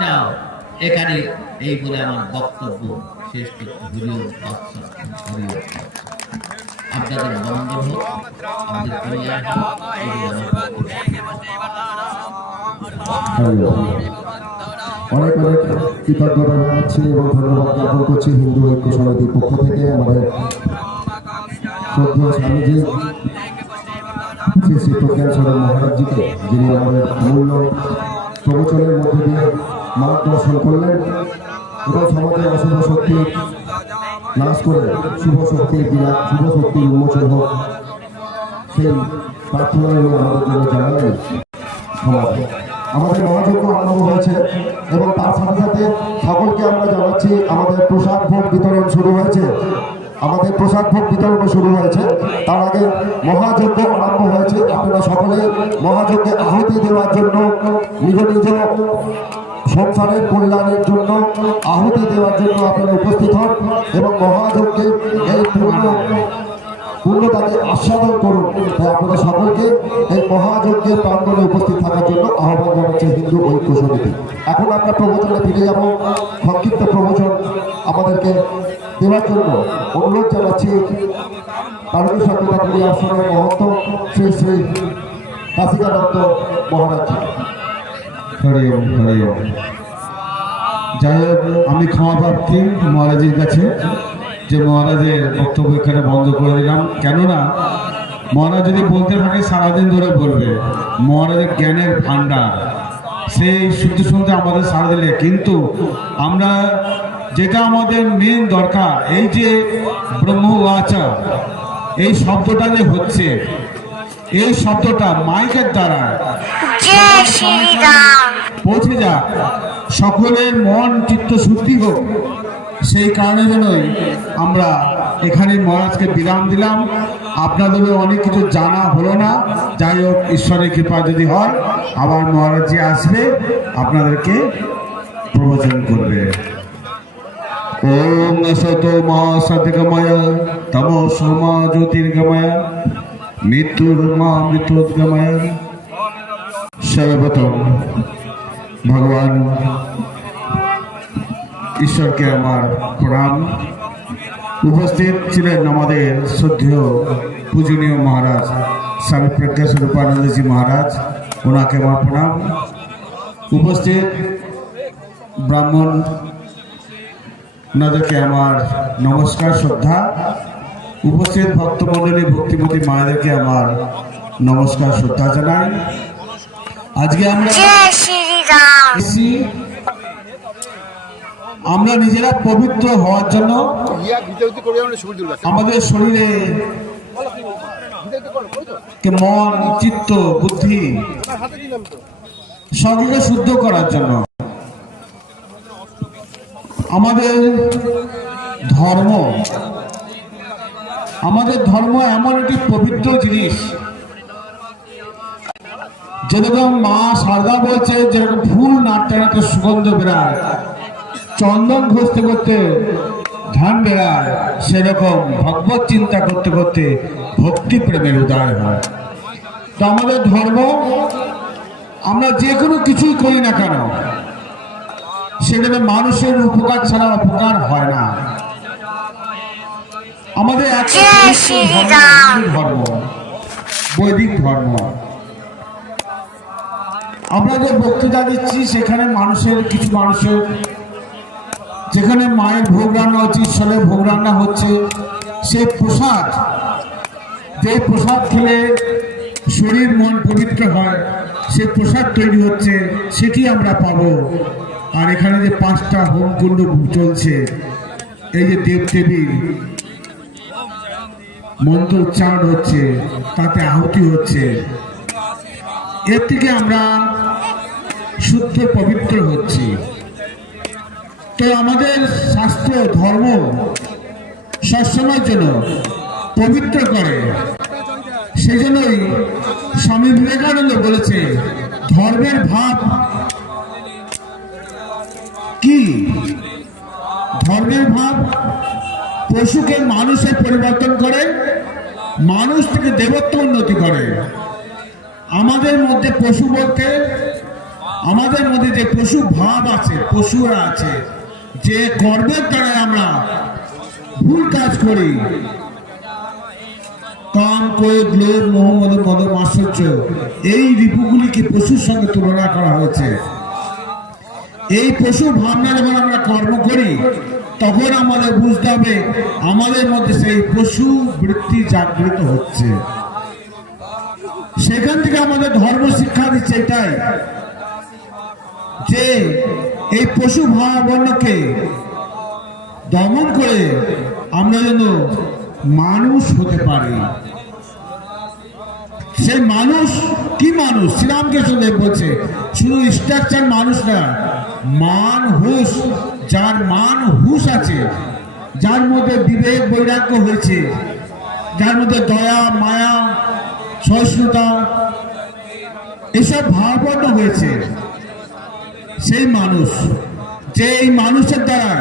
চাও এখানে এই বলে আমার বক্তব্য শেষ। আপনাদের বলে অনেক অনেক কৃতজ্ঞতা জানাচ্ছি এবং ধন্যবাদ জ্ঞাপন করছি হিন্দু ঐক্য সমিতির পক্ষ থেকে আমাদের শ্রদ্ধেয় স্বামীজি, শ্রী শ্রী প্রজ্ঞানচরণ মহারাজজিকে, যিনি আমাদের মূল্য প্রবচনের মধ্যে দিয়ে মার্গদর্শন করলেন এবং সমাজের অশুভ শক্তি নাশ করে শুভ শক্তির বিরাট, শুভ শক্তির উন্মোচন হোক। সেই প্রার্থনা নিয়ে আমাদের জন্য জানালেন আমাদের মহাযজ্ঞ আরম্ভ হয়েছে এবং তার সাথে সাথে সকলকে আমরা জানাচ্ছি, আমাদের প্রসাদ ভোগ বিতরণ শুরু হয়েছে। আমাদের প্রসাদ ভোগ বিতরণ শুরু হয়েছে। তার আগে মহাযজ্ঞ আরম্ভ হয়েছে। আপনারা সকলে মহাযজ্ঞে আহুতি দেওয়ার জন্য নিজ নিজ সংসারের কল্যাণের জন্য, আহুতি দেওয়ার জন্য আপনারা উপস্থিত হন এবং মহাযজ্ঞে এই পূর্ণ পূর্ণতাকে আস্বাদন করুন। তাই আপনাদের সকলকে এই মহাযজ্ঞের প্রাঙ্গণে উপস্থিত থাকার জন্য আহ্বান জানাচ্ছে হিন্দু ঐক্য সমিতি। এখন আমরা প্রবচনে ফিরে যাব। সংক্ষিপ্ত প্রবচন আমাদেরকে দেওয়ার জন্য অনুরোধ জানাচ্ছি। কারণী সত্যতাপুরী আশ্রমের মহত্ব শ্রী শ্রী কাশিকানন্দ মহারাজ হরে ওম হরে ওম যাই হোক, আমি ক্ষমা প্রার্থী মহারাজের কাছে, যে মহারাজের বক্তব্য এখানে বন্ধ করে দিলাম। কেননা, মহারাজ যদি বলতে থাকে, সারাদিন ধরে বলবে, মহারাজের জ্ঞানের ভাণ্ডার। সেই শুনতে শুনতে আমাদের সারাদিন লেগে কিন্তু আমরা যেটা আমাদের মেন দরকার, এই যে ব্রহ্ম আচা এই শব্দটা যে হচ্ছে এই শব্দটা মাইকের দ্বারা পৌঁছে যাক। সকলের মন চিত্ত শুদ্ধি হোক সেই কারণে জন্যই আমরা এখানে মহারাজকে বিরাম দিলাম। আপনাদেরও অনেক কিছু জানা হলো না। যাই হোক ঈশ্বরের কৃপা যদি হয় আবার মহারাজজি আসবে আপনাদেরকে প্রবচন করবে। ওম সত মা সতগময় তম সোমা জ্যোতির্গময়। মৃত্যুর মা মৃত্যুদ্গময় সর্বপ্রথম ভগবান ঈশ্বরকে আমার প্রণাম। উপস্থিত ছিলেন আমাদের শ্রদ্ধেয় পূজনীয় মহারাজ স্বামী প্রজ্ঞা স্বরূপানন্দজি মহারাজ, ওনাকে আমার প্রণাম। উপস্থিত ব্রাহ্মণ ওনাদেরকে আমার নমস্কার, শ্রদ্ধা। উপস্থিত ভক্তমণ্ডলী ভক্তিমতী মায়েদেরকে আমার নমস্কার শ্রদ্ধা জানাই। আজকে আমরা আমরা নিজেরা পবিত্র হওয়ার জন্য আমাদের শরীরে মন চিত্ত বুদ্ধি সবকে শুদ্ধ করার জন্য। আমাদের ধর্ম আমাদের ধর্ম এমন একটি পবিত্র জিনিস। যেরকম মা সারদা বলছে, যেরকম ফুল নাড়তে সুগন্ধ বেড়ায়, চন্দন ঘষতে করতে ধান বেড়ায়, সেরকম ভগবত চিন্তা করতে করতে ভক্তি প্রেমের উদয় হয়। তো আমাদের ধর্ম, আমরা যে কোনো কিছুই করি না কেন সেখানে মানুষের উপকার ছাড়া অপকার হয় না। আমাদের ধর্ম বৈদিক ধর্ম। আমরা যে বক্তৃতা দিচ্ছি সেখানে মানুষের কিছু মানুষের যেখানে মায়ের ভোগ রান্না হচ্ছে ঈশ্বরের ভোগ রান্না হচ্ছে সেই প্রসাদ যে প্রসাদ খেলে শরীর মন পবিত্র হয় সে প্রসাদ তৈরি হচ্ছে সেটি আমরা পাবো। আর এখানে যে পাঁচটা হোমকুণ্ড চলছে এই যে দেবদেবীর মন্ত্র উচ্চারণ হচ্ছে, তাতে আহুতি হচ্ছে। এর থেকে আমরা শুদ্ধ পবিত্র হচ্ছি। তো আমাদের শাস্ত্র ধর্ম সবসময়ের জন্য পবিত্র করে। সেই জন্যই স্বামী বিবেকানন্দ বলেছে, ধর্মের ভাব কি? ধর্মের ভাব পশুকে মানুষে পরিবর্তন করে মানুষ থেকে দেবত্ব উন্নতি করে। আমাদের মধ্যে পশু বলতে, আমাদের মধ্যে যে পশু ভাব আছে, পশুরা আছে, যে কর্মের দ্বারা আমরা ভুল কাজ করি। কাম, ক্রোধ, লোভ, মোহাম্মদ মদ আশ্চর্য, এই রিপুগুলিকে পশুর সঙ্গে তুলনা করা হয়েছে। এই পশু ভাবনা যখন আমরা কর্ম করি তখন আমাদের বুঝতে হবে, আমাদের মধ্যে সেই পশু বৃত্তি জাগৃত হচ্ছে। সেখান থেকে আমাদের ধর্ম শিক্ষা দিচ্ছে এটাই যে এই পশু ভাবাবর্ণকে দমন করে আমরা যেন মানুষ হতে পারি। সেই মানুষ কি মানুষ? শ্রীরামকৃষ্ণদেব বলছে, শুধু স্ট্রাকচার মানুষ না, মান, হুশ যার মান হুশ আছে, যার মধ্যে বিবেক বৈরাগ্য হয়েছে, যার মধ্যে দয়া, মায়া, সহিষ্ণুতা, এসব ভাবাপন্ন হয়েছে, সেই মানুষ, যে এই মানুষের দ্বারা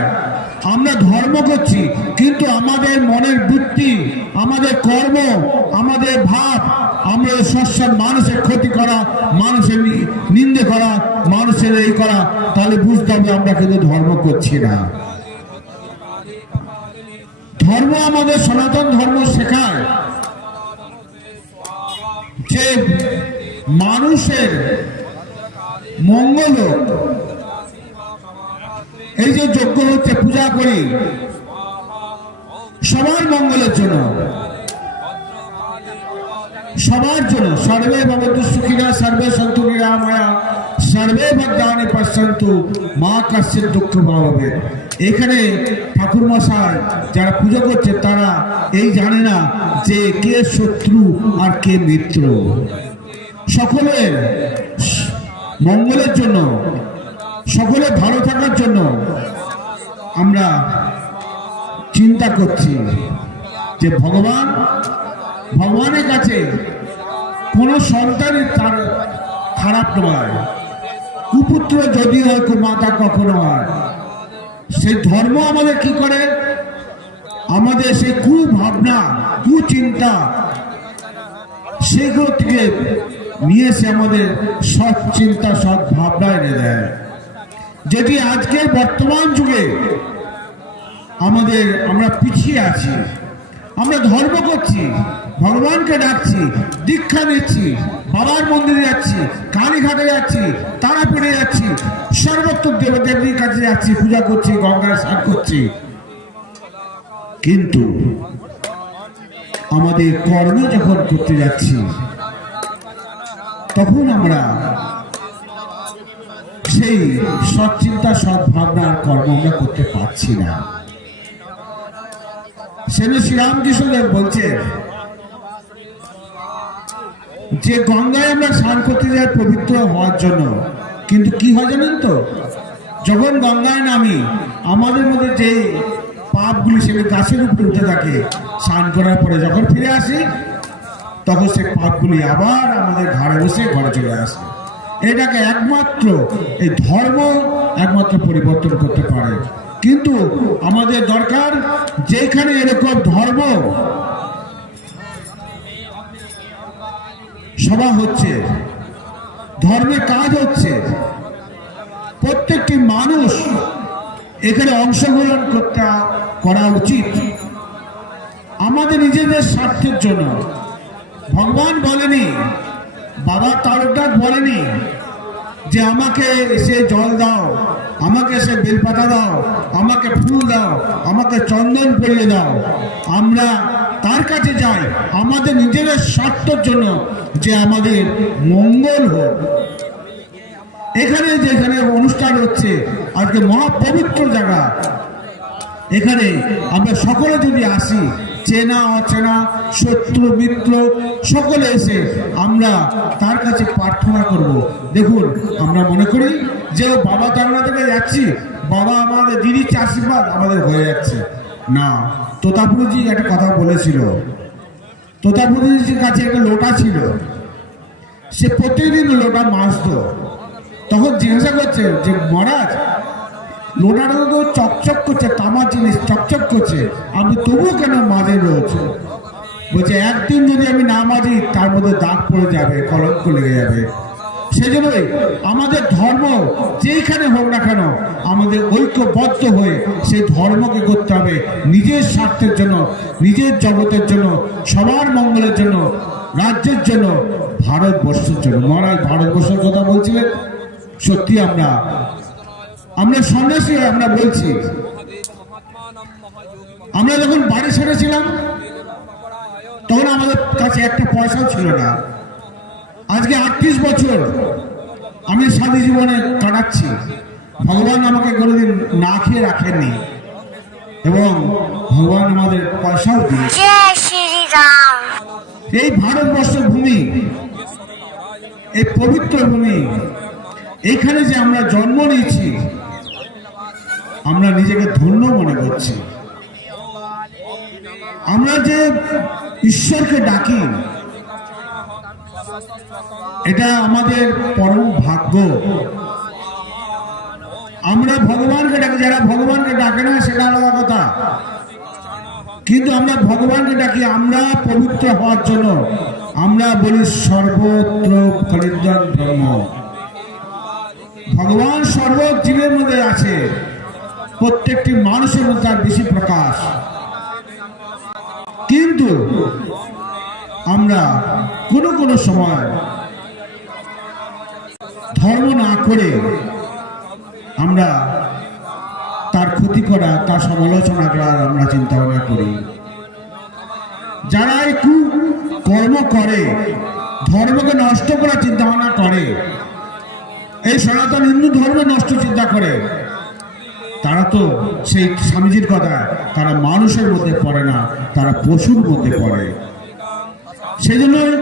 আমরা ধর্ম করছি, কিন্তু আমাদের মনের বৃত্তি আমাদের কর্ম, আমাদের ভাব আমরা সস্যার মানুষের ক্ষতি করা, মানুষের নিন্দে করা, মানুষের এই করা, তাহলে বুঝতে হবে আমরা কিন্তু ধর্ম করছি না। ধর্ম আমাদের সনাতন ধর্ম শেখায় যে মানুষের মঙ্গল এই যে যজ্ঞ হচ্ছে, পূজা করি, সবার মঙ্গলের জন্য। সবার জন্য সর্বে ভবতু সুখিনা, সর্বে সন্তু নিরাময়া, সর্বে ভদ্রাণী পশ্যন্তু, মা কাশ্যের দুঃখ ভাবে এখানে ঠাকুর মশাই যারা পুজো করছে, তারা এই জানে না যে কে শত্রু আর কে মিত্র। সকলের মঙ্গলের জন্য সকলে ভালো থাকার জন্য আমরা চিন্তা করছি যে ভগবান ভগবানের কাছে কোনো সন্তানই তার খারাপ নয়। কুপুত্র যদি হয় মাতা কখনো হয়। সেই ধর্ম আমাদের কি করে? আমাদের সেই কুভাবনা, কুচিন্তা, সেগুলো থেকে নিয়ে এসে আমাদের সৎ চিন্তা সৎ ভাবনা এনে দেয়। যেটি আজকে বর্তমান যুগে আমাদের, আমরা পিছিয়ে আছি, আমরা ধর্ম করছি ভগবানকে ডাকছি, দীক্ষা নিচ্ছি, বাবার মন্দিরে যাচ্ছি, কালীঘাটে যাচ্ছি, তারাপীঠে যাচ্ছি সর্বত্র দেবদেবীর কাছে যাচ্ছি, পূজা করছি, গঙ্গায় স্নান করছি। কিন্তু আমাদের কর্ম যখন করতে যাচ্ছি, তখন আমরা সেই সৎ চিন্তা সৎ ভাবনার কর্ম আমরা করতে পারছি না। সেন শ্রীরামকৃষ্ণদেব বলছেন যে গঙ্গায় আমরা স্নান করতে যাই পবিত্র হওয়ার জন্য, কিন্তু কি হয় জানেন তো? যখন গঙ্গায় নামি, আমাদের মধ্যে যে পাপগুলি সেগুলি গাছের উপরে উঠে থাকে, স্নান করার পরে যখন ফিরে আসি, তখন সে পাপগুলি আবার আমাদের ঘরে বসে ঘরে চলে আসে। এটাকে একমাত্র, এই ধর্ম একমাত্র পরিবর্তন করতে পারে। কিন্তু আমাদের দরকার যেখানে এরকম ধর্ম সভা হচ্ছে, ধর্মে কাজ হচ্ছে, প্রত্যেকটি মানুষ এখানে অংশগ্রহণ করতে, করা উচিত। আমাদের নিজেদের স্বার্থের জন্য। ভগবান বলেনি, বাবা তারকনাথ বলেনি যে আমাকে এসে জল দাও, আমাকে এসে বেলপাতা দাও, আমাকে ফুল দাও, আমাকে চন্দন পরিয়ে দাও। আমরা তার কাছে যাই আমাদের নিজেদের স্বার্থের জন্য যে আমাদের মঙ্গল হোক। এখানে যেখানে অনুষ্ঠান হচ্ছে আজকে মহাপবিত্র জায়গা। এখানে আমরা সকলে যদি আসি, চেনা, অচেনা, শত্রু, মিত্র, সকলে এসে আমরা তার কাছে প্রার্থনা করব। দেখুন, আমরা মনে করি যে বাবা তারা থেকে যাচ্ছি, বাবা আমাদের দিদির আশীর্বাদ আমাদের হয়ে যাচ্ছে। না তোতাপুরুজি একটা কথা বলেছিল। তোতাপুরুজির কাছে একটা লোটা ছিল। সে প্রতিদিন লোটা মাসতো তখন জিজ্ঞাসা করছে যে, মহারাজ, লোটাটা তো চকচক করছে, তামার জিনিস চকচক করছে। আপনি তবুও কেন মাঝে রয়েছে? বলছে, একদিন যদি আমি না মাজি, তার মধ্যে দাগ পড়ে যাবে, কলঙ্ক লেগে যাবে। সেজন্যই আমাদের ধর্ম যেইখানে হোক না কেন, আমাদের ঐক্যবদ্ধ হয়ে সেই ধর্মকে করতে হবে নিজের স্বার্থের জন্য, নিজের জগতের জন্য, সবার মঙ্গলের জন্য, রাজ্যের জন্য, ভারতবর্ষের জন্য। মহারাজ, ভারতবর্ষের কথা বলছিলেন? সত্যি আমরা আমরা সন্ন্যাসী, আমরা বলছি। আমরা যখন বাড়ি ছেড়েছিলাম, তখন আমাদের কাছে একটা পয়সাও ছিল না। আজকে আটত্রিশ বছর আমি স্বামী জীবনে কাটাচ্ছি। ভগবান আমাকে কোনোদিন না খেয়ে রাখেননি এবং ভগবান আমাদের পয়সাও এই ভারতবর্ষ ভূমি এই পবিত্র ভূমি এইখানে যে আমরা জন্ম নিয়েছি আমরা নিজেকে ধন্য মনে করছি। আমরা যে ঈশ্বরকে ডাকি এটা আমাদের পরম ভাগ্য। আমরা ভগবানকে ডাকি, যারা ভগবানকে ডাকে না, সেটা আলাদা কথা। কিন্তু আমরা ভগবানকে ডাকি, আমরা পবিত্র হওয়ার জন্য। আমরা বলি সর্বত্র খরিদ্দার ব্রহ্ম। ভগবান সর্ব জীবের মধ্যে আছে। প্রত্যেকটি মানুষের মধ্যে তার বেশি প্রকাশ। কিন্তু আমরা কোনো কোনো সময় ধর্ম না করে আমরা তার ক্ষতি করা, তার সমালোচনা করার আমরা চিন্তা ভাবনা করি। যারা এই কু কর্ম করে, ধর্মকে নষ্ট করার চিন্তা ভাবনা করে, এই সনাতন হিন্দু ধর্ম নষ্ট চিন্তা করে, তারা তো সেই স্বামীজির কথা, তারা মানুষের মধ্যে পড়ে না, তারা পশুর মধ্যে পড়ে। সেই জন্য